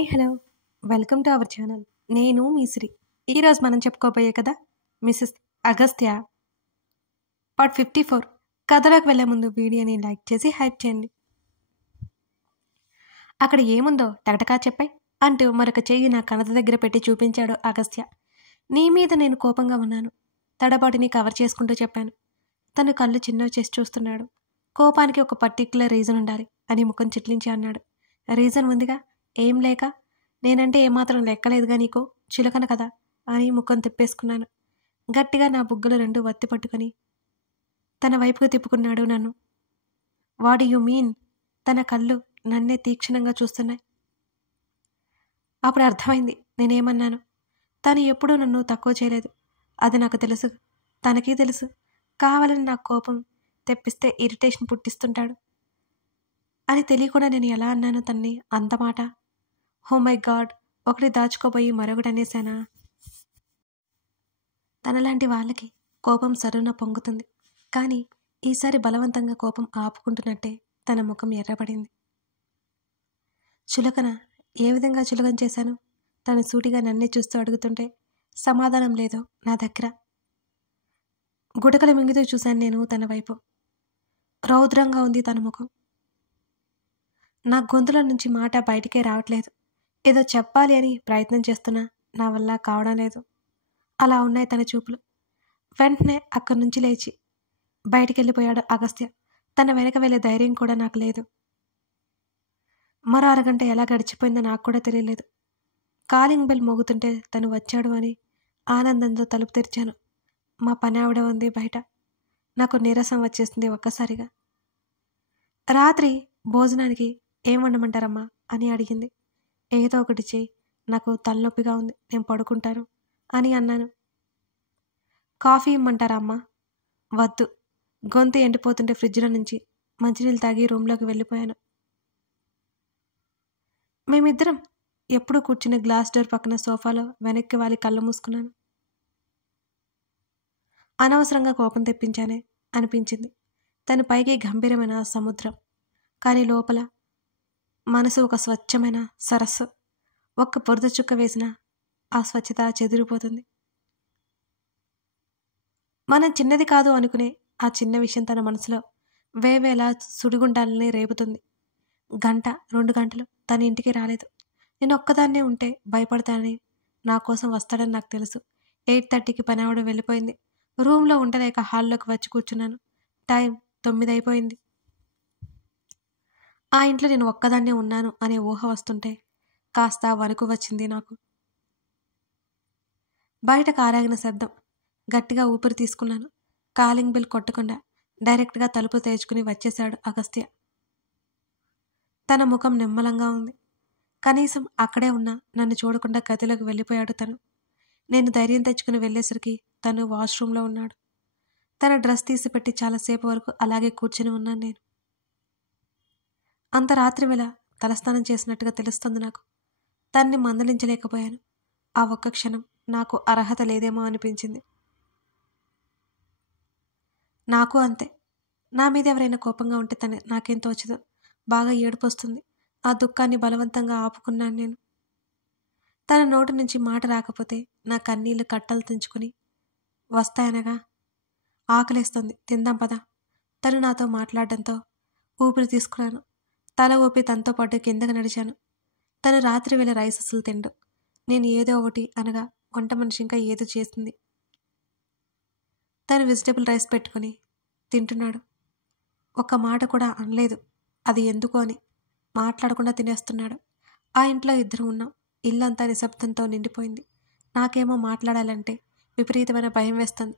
Hi hello welcome to our channel. నేను మీ శ్రీ. ఈరోజు మనం చెప్పుకోబోయే కదా మిసెస్ అగస్త్య పార్ట్ 54. కథలోకి వెళ్ళే ముందు వీడియోని లైక్ చేసి హైప్ చేయండి. అక్కడ ఏముందో టకటకా చెప్పాయి అంటూ మరొక చెయ్యి నా కణత దగ్గర పెట్టి చూపించాడు అగస్త్య. నీ మీద నేను కోపంగా ఉన్నాను. తడబాటుని కవర్ చేసుకుంటూ చెప్పాను. తను కళ్ళు చిన్నవి చేసి చూస్తున్నాడు. కోపానికి ఒక పర్టిక్యులర్ రీజన్ ఉండాలి అని ముఖం చిట్లించి అన్నాడు. రీజన్ ఉందిగా, ఏం లేక నేనంటే ఏమాత్రం లెక్కలేదుగా నీకు, చిలకన కదా అని ముఖం తిప్పేసుకున్నాను. గట్టిగా నా బుగ్గలు రెండు వత్తి పట్టుకొని తన వైపుకు తిప్పుకున్నాడు నన్ను. What you mean? తన కళ్ళు నన్నే తీక్షణంగా చూస్తున్నాయి. అప్పుడు అర్థమైంది నేనేమన్నాను. తను ఎప్పుడూ నన్ను తక్కువ చేయలేదు, అది నాకు తెలుసు. తనకీ తెలుసు. కావాలని నాకు కోపం తెప్పిస్తే ఇరిటేషన్ పుట్టిస్తుంటాడు అని తెలియకుండా నేను ఎలా అన్నాను తన్ని అంత మాట. ఓ మై గాడ్, ఒకటి దాచుకోబోయి మరొకటి అనేసానా? తనలాంటి వాళ్ళకి కోపం సరున పొంగుతుంది. కానీ ఈసారి బలవంతంగా కోపం ఆపుకుంటున్నట్టే తన ముఖం ఎర్రపడింది. చులకన? ఏ విధంగా చులకన చేశాను? తను సూటిగా నన్నే చూస్తూ అడుగుతుంటే సమాధానం లేదు నా దగ్గర. గుటకలు మింగుతూ చూశాను నేను తన వైపు. రౌద్రంగా ఉంది తన ముఖం. నా గొంతులో నుంచి మాట బయటికే రావట్లేదు. ఏదో చెప్పాలి అని ప్రయత్నం చేస్తున్నా నా వల్ల కావడం లేదు. అలా ఉన్నాయి తన చూపులు. వెంటనే అక్కడి నుంచి లేచి బయటికి వెళ్ళిపోయాడు అగస్త్య. తన వెనక వెళ్ళే ధైర్యం కూడా నాకు లేదు. మరో అరగంట ఎలా గడిచిపోయిందో నాకు కూడా తెలియలేదు. కాలింగ్ బెల్ మోగుతుంటే తను వచ్చాడు అని ఆనందంతో తలుపు తెరిచాను. మా పని ఆవిడ ఉంది బయట. నాకు నీరసం వచ్చేసింది ఒక్కసారిగా. రాత్రి భోజనానికి ఏం వండమంటారమ్మా అని అడిగింది. ఏదో ఒకటి చేయి, నాకు తలనొప్పిగా ఉంది, నేను పడుకుంటాను అని అన్నాను. కాఫీ ఇమ్మంటారా అమ్మా? వద్దు. గొంతు ఎండిపోతుంటే ఫ్రిడ్జ్లో నుంచి మంచినీళ్ళు తాగి రూమ్లోకి వెళ్ళిపోయాను. మేమిద్దరం ఎప్పుడూ కూర్చుని గ్లాస్ డోర్ పక్కన సోఫాలో వెనక్కి వాలి కళ్ళు మూసుకున్నాను. అనవసరంగా కోపం తెప్పించానే అనిపించింది. తను పైకి గంభీరమైన సముద్రం, కానీ లోపల మనసు ఒక స్వచ్ఛమైన సరస్సు. ఒక్క బురద చుక్క వేసిన ఆ స్వచ్ఛత చెదిరిపోతుంది. మనం చిన్నది కాదు అనుకునే ఆ చిన్న విషయం తన మనసులో వేవేలా సుడిగుండాలని రేపుతుంది. 1-2 గంటలు తన ఇంటికి రాలేదు. నేను ఒక్కదాన్నే ఉంటే భయపడతానని, నా కోసం వస్తాడని నాకు తెలుసు. 8:30కి పని ఆవిడ వెళ్ళిపోయింది. రూమ్లో ఉండలేక హాల్లోకి వచ్చి కూర్చున్నాను. టైం 9 అయిపోయింది. ఆ ఇంట్లో నేను ఒక్కదాన్నే ఉన్నాను అనే ఊహ వస్తుంటే కాస్త వణుకు వచ్చింది నాకు. బయట కారాగిన శబ్దం. గట్టిగా ఊపిరి తీసుకున్నాను. కాలింగ్ బెల్ కొట్టకుండా డైరెక్ట్గా తలుపు తెరుచుకుని వచ్చేశాడు అగస్త్య. తన ముఖం నిమ్మలంగా ఉంది. కనీసం అక్కడే ఉన్నా నన్ను చూడకుండా గదిలోకి వెళ్ళిపోయాడు తను. నేను ధైర్యం తెచ్చుకుని వెళ్ళేసరికి తను వాష్రూమ్లో ఉన్నాడు. తన డ్రెస్ తీసిపెట్టి చాలాసేపు వరకు అలాగే కూర్చొని ఉన్నాను నేను. అంత రాత్రి వేళ తలస్నానం చేసినట్టుగా తెలుస్తుంది నాకు. తన్ని మందలించలేకపోయాను. ఆ ఒక్క క్షణం నాకు అర్హత లేదేమో అనిపించింది. నాకు అంతే. నా మీద ఎవరైనా కోపంగా ఉంటే నాకేం తోచదు. బాగా ఏడుపు వస్తుంది. ఆ దుఃఖాన్ని బలవంతంగా ఆపుకున్నాను నేను. తన నోటి నుంచి మాట రాకపోతే నా కన్నీళ్లు కట్టలు తెంచుకుని వస్తాయనగా, ఆకలేస్తుంది, తిందాం పదా. తను నాతో మాట్లాడడంతో ఊపిరి తీసుకున్నాను. తల ఊపి తనతో పాటు కిందకి నడిచాను. తను రాత్రి వేళ రైస్ అసలు తిండు. నేను ఏదో ఒకటి అనగా వంట మనిషి ఇంకా ఏదో చేసింది. తను వెజిటబుల్ రైస్ పెట్టుకుని తింటున్నాడు. ఒక్క మాట కూడా అనలేదు అది ఎందుకు అని. మాట్లాడకుండా తినేస్తున్నాడు. ఆ ఇంట్లో ఇద్దరు ఉన్నాం. ఇల్లంతా నిశ్శబ్దంతో నిండిపోయింది. నాకేమో మాట్లాడాలంటే విపరీతమైన భయం వేస్తుంది.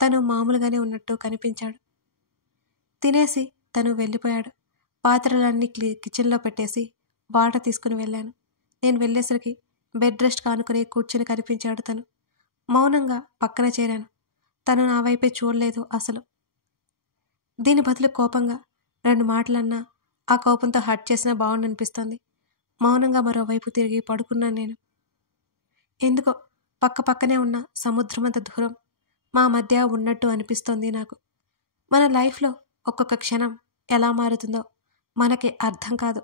తను మామూలుగానే ఉన్నట్టు కనిపించాడు. తినేసి తను వెళ్ళిపోయాడు. పాత్రలన్నీ కిచెన్లో పెట్టేసి వాటర్ తీసుకుని వెళ్ళాను. నేను వెళ్ళేసరికి బెడ్ రెస్ట్ కానుకుని కూర్చుని కనిపించాడు తను. మౌనంగా పక్కన చేరాను. తను నా వైపే చూడలేదు అసలు. దీని బదులు కోపంగా 2 మాటలన్నా ఆ కోపంతో హర్ట్ చేసినా బాగుండనిపిస్తోంది. మౌనంగా మరోవైపు తిరిగి పడుకున్నాను నేను. ఎందుకో పక్కనే ఉన్న సముద్రమంత దూరం మా మధ్య ఉన్నట్టు అనిపిస్తోంది నాకు. మన లైఫ్లో ఒక్కొక్క క్షణం ఎలా మారుతుందో మనకి అర్థం కాదు.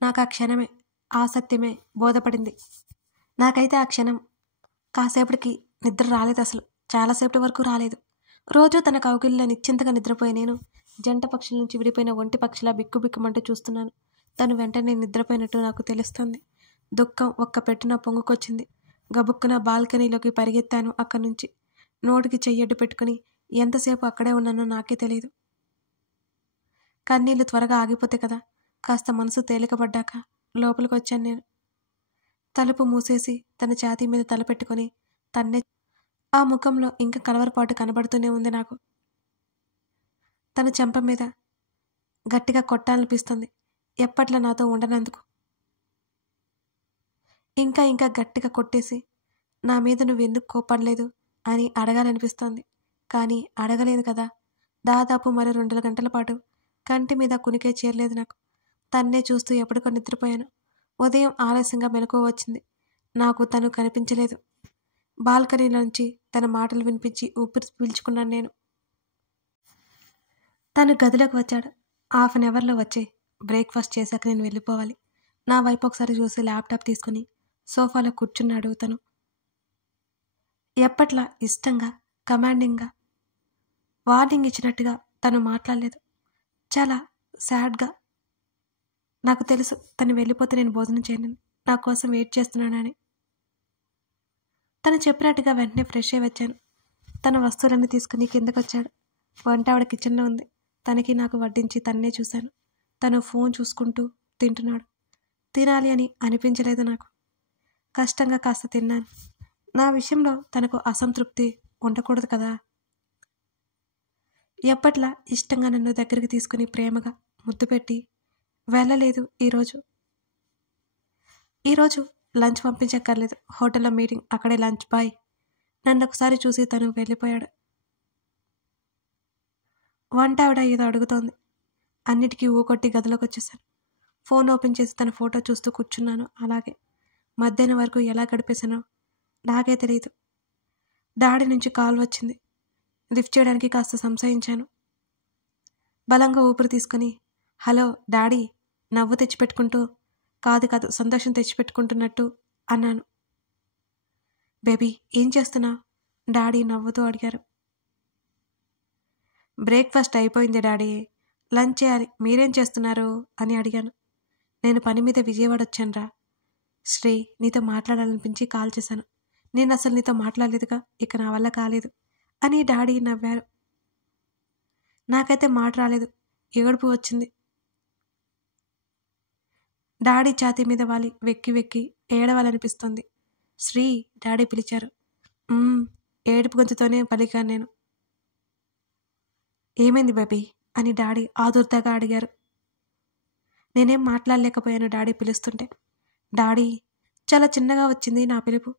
నాకు ఆ క్షణమే ఆ సత్యమే బోధపడింది. నాకైతే ఆ క్షణం కాసేపటికి నిద్ర రాలేదు అసలు. చాలాసేపటి వరకు రాలేదు. రోజూ తన కౌగిలిలో నిశ్చింతగా నిద్రపోయే నేను జంట పక్షుల నుంచి విడిపోయిన ఒంటి పక్షిలా బిక్కుబిక్కుమంటూ చూస్తున్నాను. తను వెంటనే నిద్రపోయినట్టు నాకు తెలుస్తోంది. దుఃఖం ఒక్క పెట్టున పొంగుకొచ్చింది. గబుక్కున బాల్కనీలోకి పరిగెత్తాను. అక్కడి నుంచి నోటికి చెయ్యడ్డు పెట్టుకుని ఎంతసేపు అక్కడే ఉన్నానో నాకే తెలియదు. కన్నీళ్లు త్వరగా ఆగిపోతే కదా. కాస్త మనసు తేలికపడ్డాక లోపలికి వచ్చాను నేను. తలుపు మూసేసి తన ఛాతీ మీద తల పెట్టుకుని తన్నే. ఆ ముఖంలో ఇంకా కలవరపాటు కనబడుతూనే ఉంది నాకు. తన చెంప మీద గట్టిగా కొట్టాలనిపిస్తుంది, ఎప్పట్లా నాతో ఉండనందుకు. ఇంకా గట్టిగా కొట్టేసి నా మీద నువ్వెందుకు కోపడలేదు అని అడగాలనిపిస్తోంది. కానీ అడగలేదు కదా. దాదాపు మరో 2 గంటల పాటు కంటి మీద కునికే చేరలేదు నాకు. తన్నే చూస్తూ ఎప్పటికో నిద్రపోయాను. ఉదయం ఆలస్యంగా మెలకువ వచ్చింది. నాకు తను కనిపించలేదు. బాల్కనీలోంచి తన మాటలు వినిపించి ఊపిరి పీల్చుకున్నాను నేను. తను గదిలోకి వచ్చాడు. 1/2 అవర్లో వచ్చేయ్, బ్రేక్ఫాస్ట్ చేశాక నేను వెళ్ళిపోవాలి. నా వైపు ఒకసారి చూసి ల్యాప్టాప్ తీసుకుని సోఫాలో కూర్చున్నాడు తను. ఎప్పట్లా ఇష్టంగా, కమాండింగ్గా, వార్నింగ్ ఇచ్చినట్టుగా తను మాట్లాడలేదు. చాలా సాడ్గా. నాకు తెలుసు తను వెళ్ళిపోతే నేను భోజనం చేయనని, నా కోసం వెయిట్ చేస్తున్నానని. తను చెప్పినట్టుగా వెంటనే ఫ్రెష్ అయి వచ్చాను. తన వస్తువులన్నీ తీసుకుని కిందకొచ్చాడు. వంట ఆవిడ కిచెన్లో ఉంది. తనకి నాకు వడ్డించి తన్నే చూశాను. తను ఫోన్ చూసుకుంటూ తింటున్నాడు. తినాలి అని అనిపించలేదు నాకు. కష్టంగా కాస్త తిన్నాను. నా విషయంలో తనకు అసంతృప్తి ఉండకూడదు కదా. ఎప్పట్లా ఇష్టంగా నన్ను దగ్గరికి తీసుకుని ప్రేమగా ముద్దు పెట్టి వెళ్ళలేదు. ఈరోజు లంచ్ పంపించక్కర్లేదు. హోటల్లో మీటింగ్, అక్కడే లంచ్. బాయ్. నన్ను ఒకసారి చూసి తను వెళ్ళిపోయాడు. వంట ఆవిడ ఏదో అడుగుతోంది. అన్నిటికీ ఊకొట్టి గదిలోకి వచ్చేసాను. ఫోన్ ఓపెన్ చేసి తన ఫోటో చూస్తూ కూర్చున్నాను. అలాగే మధ్యాహ్నం వరకు ఎలా గడిపేశానో నాకే తెలియదు. డాడీ నుంచి కాల్ వచ్చింది. లిఫ్ట్ చేయడానికి కాస్త సంశయించాను. బలంగా ఊపిరి తీసుకుని హలో డాడీ, నవ్వు తెచ్చిపెట్టుకుంటూ కాదు సంతోషం తెచ్చిపెట్టుకుంటున్నట్టు అన్నాను. బేబీ ఏం చేస్తున్నావు? డాడీ నవ్వుతూ అడిగారు. బ్రేక్ఫాస్ట్ అయిపోయింది డాడీ, లంచ్ చేయాలి, మీరేం చేస్తున్నారు అని అడిగాను. నేను పని మీద విజయవాడ వచ్చానురా. శ్రీ, నీతో మాట్లాడాలనిపించి కాల్ చేశాను. నేను అసలు నీతో మాట్లాడలేదుగా, ఇక నా వల్ల కాలేదు అని డాడీ నవ్వారు. నాకైతే మాట రాలేదు, ఏడుపు వచ్చింది. డాడీ ఛాతీ మీద వాలి వెక్కి ఏడవాలనిపిస్తోంది. శ్రీ, డాడీ పిలిచారు. ఏడుపు గొంతుతోనే పలికాను నేను. ఏమైంది బేబీ అని డాడీ ఆదుర్దాగా అడిగారు. నేనేం మాట్లాడలేకపోయాను డాడీ పిలుస్తుంటే. డాడీ, చాలా చిన్నగా వచ్చింది నా పిలుపు.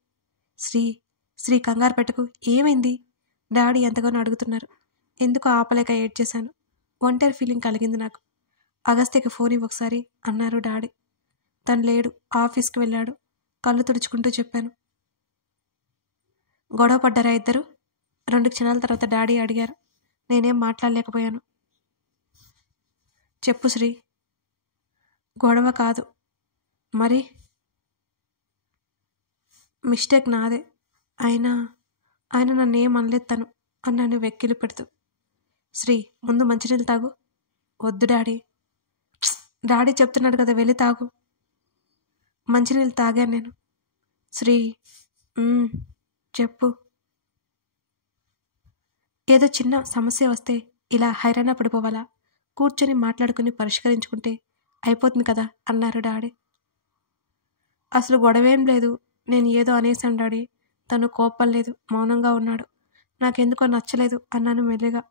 శ్రీ కంగారు పెట్టకు, ఏమైంది? డాడీ ఎంతగానో అడుగుతున్నారు. ఎందుకు ఆపలేక ఏడ్చేశాను. ఒంటరి ఫీలింగ్ కలిగింది నాకు. అగస్త్యకి ఫోన్ ఇవ్వొకసారి అన్నారు డాడీ. తను లేడు, ఆఫీస్కి వెళ్ళాడు. కళ్ళు తుడుచుకుంటూ చెప్పాను. గొడవ పడ్డారా ఇద్దరు? 2 క్షణాల తర్వాత డాడీ అడిగారు. నేనేం మాట్లాడలేకపోయాను. చెప్పు శ్రీ. గొడవ కాదు మరి, మిస్టేక్ నాదే. ఆయన నన్నేం అనలేదు తను అన్నాను వెక్కిలు పెడుతూ. శ్రీ, ముందు మంచినీళ్ళు తాగు. వద్దు డాడీ. డాడీ చెప్తున్నాడు కదా, వెళ్ళి తాగు. మంచినీళ్ళు తాగాను నేను. శ్రీ, చెప్పు. ఏదో చిన్న సమస్య వస్తే ఇలా హైరాణ పడిపోవాలా? కూర్చొని మాట్లాడుకుని పరిష్కరించుకుంటే అయిపోతుంది కదా అన్నారు డాడీ. అసలు గొడవేం లేదు, నేను ఏదో అనేసాను డాడీ. తను కోప్పలేదు, మౌనంగా ఉన్నాడు. నాకెందుకో నచ్చలేదు అన్నాను మెల్లిగా.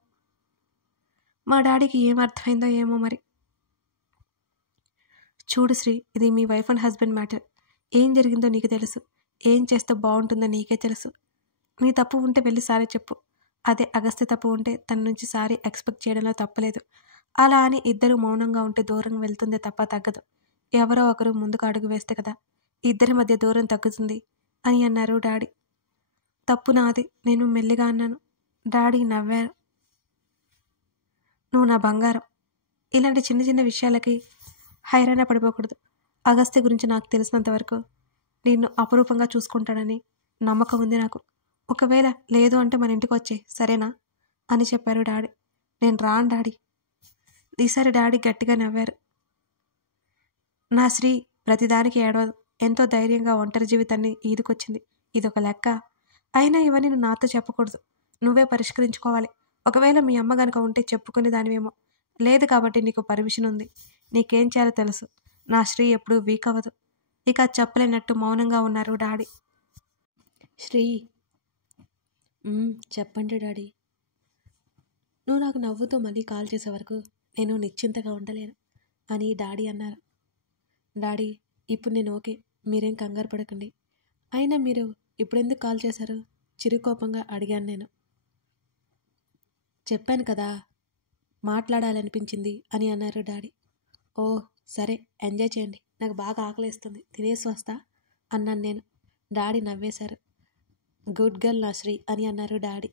మా డాడీకి ఏం అర్థమైందో ఏమో మరి. చూడు శ్రీ, ఇది మీ వైఫ్ అండ్ హస్బెండ్ మ్యాటర్. ఏం జరిగిందో నీకు తెలుసు, ఏం చేస్తే బాగుంటుందో నీకే తెలుసు. నీ తప్పు ఉంటే వెళ్ళి సారీ చెప్పు. అదే అగస్త్య తప్పు ఉంటే తన నుంచి సారీ ఎక్స్పెక్ట్ చేయడంలో తప్పలేదు. అలా అని ఇద్దరు మౌనంగా ఉంటే దూరం వెళ్తుందే తప్ప తగ్గదు. ఎవరో ఒకరు ముందుకు అడుగు వేస్తే కదా ఇద్దరి మధ్య దూరం తగ్గుతుంది అని అన్నారు డాడీ. తప్పు నాది, నేను మెల్లిగా అన్నాను. డాడీ నవ్వారు. నువ్వు నా బంగారం. ఇలాంటి చిన్న చిన్న విషయాలకి హైరాణ పడిపోకూడదు. అగస్త్య గురించి నాకు తెలిసినంతవరకు నిన్ను అపురూపంగా చూసుకుంటాడని నమ్మకం ఉంది నాకు. ఒకవేళ లేదు అంటే మన ఇంటికి వచ్చే సరేనా అని చెప్పారు డాడీ. నేను రాను డాడీ. ఈసారి డాడీ గట్టిగా నవ్వారు. నా శ్రీ ప్రతిదానికి ఏడవదు. ఎంతో ధైర్యంగా ఒంటరి జీవితాన్ని ఈదుకొచ్చింది. ఇదొక లెక్క. అయినా ఇవన్నీ నువ్వు నాతో చెప్పకూడదు. నువ్వే పరిష్కరించుకోవాలి. ఒకవేళ మీ అమ్మ గనక ఉంటే చెప్పుకునే దానివేమో. లేదు కాబట్టి నీకు పర్మిషన్ ఉంది. నీకేం చేయాలో తెలుసు. నా శ్రీ ఎప్పుడూ వీక్ అవ్వదు. ఇక చెప్పలేనట్టు మౌనంగా ఉన్నారు డాడీ. శ్రీ, చెప్పండి డాడీ. నువ్వు నాకు నవ్వుతూ మళ్ళీ కాల్ చేసే వరకు నేను నిశ్చింతగా ఉండలేను అని డాడీ అన్నారు. డాడీ, ఇప్పుడు నేను ఓకే, మీరేం కంగారు పడకండి. అయినా మీరు ఇప్పుడెందుకు కాల్ చేశారు? చిరుకోపంగా అడిగాను నేను. చెప్పాను కదా, మాట్లాడాలనిపించింది అని అన్నారు డాడీ. ఓ సరే, ఎంజాయ్ చేయండి. నాకు బాగా ఆకలిస్తుంది, తినేసి వస్తా అన్నాను నేను. డాడీ నవ్వేశారు. గుడ్ గర్ల్ నా శ్రీ అని అన్నారు డాడీ.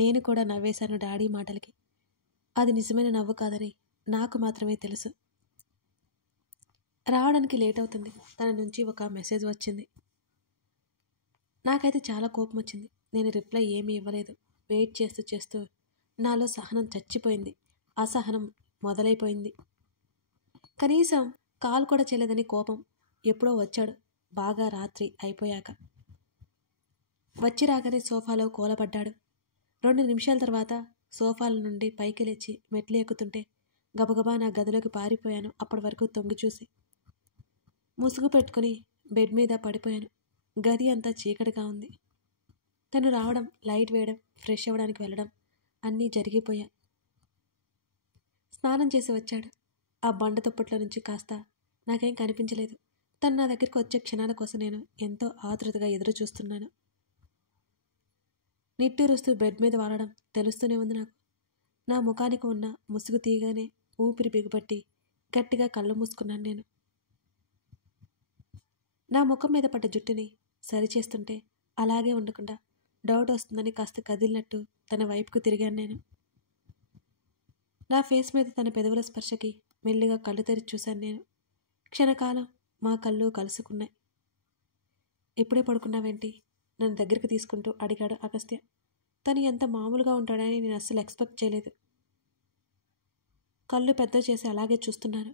నేను కూడా నవ్వేశాను డాడీ మాటలకి. అది నిజమైన నవ్వు కాదని నాకు మాత్రమే తెలుసు. రావడానికి లేట్ అవుతుంది. తన నుంచి ఒక మెసేజ్ వచ్చింది. నాకైతే చాలా కోపం వచ్చింది. నేను రిప్లై ఏమీ ఇవ్వలేదు. వెయిట్ చేస్తూ చేస్తూ నాలో సహనం చచ్చిపోయింది. అసహనం మొదలైపోయింది. కనీసం కాల్ కూడా చేయలేదని కోపం. ఎప్పుడో వచ్చాడు, బాగా రాత్రి అయిపోయాక. వచ్చి రాగానే సోఫాలో కూలబడ్డాడు. 2 నిమిషాల తర్వాత సోఫాల నుండి పైకి లేచి మెట్లు ఎక్కుతుంటే గబగబా నా గదిలోకి పారిపోయాను. అప్పటి వరకు తొంగి చూసి ముసుగు పెట్టుకుని బెడ్ మీద పడిపోయాను. గది అంతా చీకటిగా ఉంది. తను రావడం, లైట్ వేయడం, ఫ్రెష్ అవ్వడానికి వెళ్ళడం అన్నీ జరిగిపోయాయి. స్నానం చేసి వచ్చాడు. ఆ బండ దుప్పట్లో నుంచి కాస్త నాకేం కనిపించలేదు. తను నా దగ్గరికి వచ్చే క్షణాల కోసం నేను ఎంతో ఆతృతగా ఎదురు చూస్తున్నాను. నిట్టూరుస్తూ బెడ్ మీద వాలడం తెలుస్తూనే ఉంది నాకు. నా ముఖానికి ఉన్న ముసుగు తీయగానే ఊపిరి బిగుపట్టి గట్టిగా కళ్ళు మూసుకున్నాను నేను. నా ముఖం మీద పడ్డ జుట్టుని సరిచేస్తుంటే అలాగే ఉండకుండా డౌట్ వస్తుందని కాస్త కదిలినట్టు తన వైపుకు తిరిగాను నేను. నా ఫేస్ మీద తన పెదవుల స్పర్శకి మెల్లిగా కళ్ళు తెరిచి చూశాను నేను. క్షణకాలం మా కళ్ళు కలుసుకున్నాయి. ఇప్పుడే పడుకున్నావేంటి? నన్ను దగ్గరికి తీసుకుంటూ అడిగాడు అగస్త్య. తను ఎంత మామూలుగా ఉంటాడని నేను అస్సలు ఎక్స్పెక్ట్ చేయలేదు. కళ్ళు పెద్ద చేసి అలాగే చూస్తున్నాను.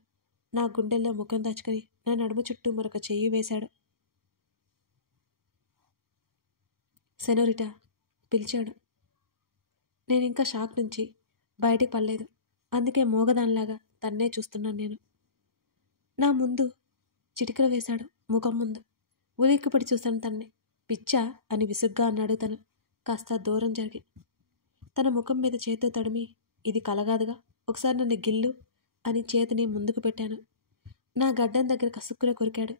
నా గుండెల్లో ముఖం దాచుకుని నా నడుము చుట్టూ మరొక చెయ్యి వేశాడు. సెనోరిటా పిలిచాడు. నేనింకా షాక్ నుంచి బయటికి పడలేదు. అందుకే మోగదానిలాగా తన్నే చూస్తున్నాను నేను. నా ముందు చిటికలు వేశాడు ముఖం ముందు. ఉలిక్కిపడి చూశాను తన్నే. పిచ్చా అని విసుగ్గా అన్నాడు తను కాస్త దూరం జరిగి. తన ముఖం మీద చేతితో తడిమి, ఇది కలగాదుగా, ఒకసారి నన్ను గిల్లు అని చేతిని ముందుకు పెట్టాను. నా గడ్డం దగ్గర కసుక్కున కొరికాడు.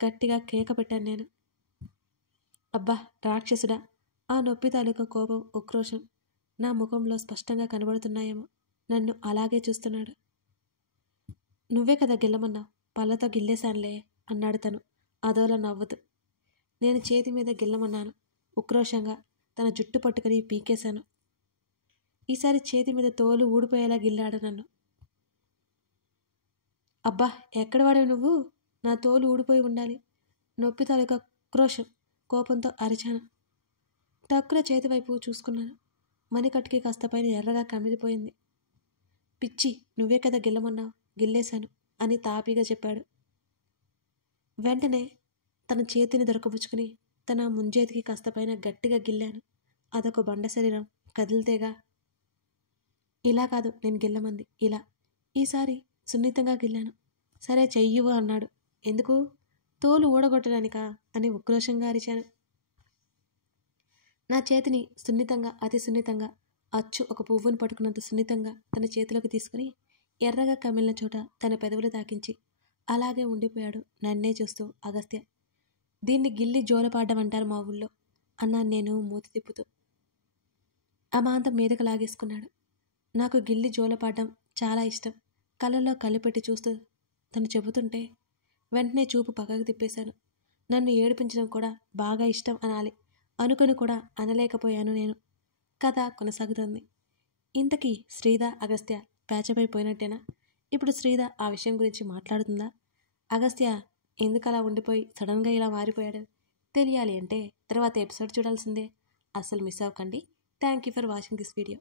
గట్టిగా కేక పెట్టాను నేను. అబ్బా రాక్షసుడా! ఆ నొప్పి తాలూకా కోపం, ఉక్రోషం నా ముఖంలో స్పష్టంగా కనబడుతున్నాయేమో. నన్ను అలాగే చూస్తున్నాడు. నువ్వే కదా గిల్లమన్నావు, పళ్ళతో గిల్లేశానులే అన్నాడు తను అదోలా నవ్వుతూ. నేను చేతి మీద గిల్లమన్నాను. ఉక్రోషంగా తన జుట్టు పట్టుకుని పీకేశాను. ఈసారి చేతి మీద తోలు ఊడిపోయేలా గిల్లాడు నన్ను. అబ్బా ఎక్కడ వాడావు నువ్వు? నా తోలు ఊడిపోయి ఉండాలి. నొప్పి తాలూకా ఉక్రోషం, కోపంతో అరిచాను. టక్కున చేతి వైపు చూసుకున్నాను. మణికట్టుకి కాస్త పైన ఎర్రగా కమిలిపోయింది. పిచ్చి, నువ్వే కదా గిల్లమన్నావు, గిల్లేశాను అని తాపీగా చెప్పాడు. వెంటనే తన చేతిని దొరకబుచ్చుకుని తన ముంజేతికి కాస్త పైన గట్టిగా గిల్లాను. అదొక బండ శరీరం, కదిలితేగా. ఇలా కాదు నేను గిల్లమంది, ఇలా. ఈసారి సున్నితంగా గిల్లాను. సరే చెయ్యివు అన్నాడు. ఎందుకు? తోలు ఊడగొట్టడానికా అని ఉక్రోషంగా అరిచాను. నా చేతిని సున్నితంగా, అతి సున్నితంగా, అచ్చు ఒక పువ్వును పట్టుకున్నంత సున్నితంగా తన చేతిలోకి తీసుకుని ఎర్రగా కమిలిన చోట తన పెదవులు తాకించి అలాగే ఉండిపోయాడు నన్నే చూస్తూ అగస్త్య. దీన్ని గిల్లి జోలపాడ్డం అంటారు మా ఊళ్ళో అన్నాను నేను మూతి తిప్పుతూ. అమాంతం మీదకు లాగేసుకున్నాడు. నాకు గిల్లి జోలపాడ్డం చాలా ఇష్టం. కళ్ళల్లో కలిపెట్టి చూస్తూ తను చెబుతుంటే వెంటనే చూపు పక్కకు తిప్పేశాను. నన్ను ఏడిపించడం కూడా బాగా ఇష్టం అనాలి అనుకుని కూడా అనలేకపోయాను నేను. కథ కొనసాగుతుంది. ఇంతకీ శ్రీధ, అగస్త్య ప్యాచప్ అయిపోయినట్టేనా? ఇప్పుడు శ్రీధ ఆ విషయం గురించి మాట్లాడుతుందా? అగస్త్య ఎందుకు అలా ఉండిపోయి సడన్గా ఇలా మారిపోయాడు తెలియాలి అంటే తర్వాత ఎపిసోడ్ చూడాల్సిందే. అస్సలు మిస్ అవ్వకండి. Thank you for watching this video.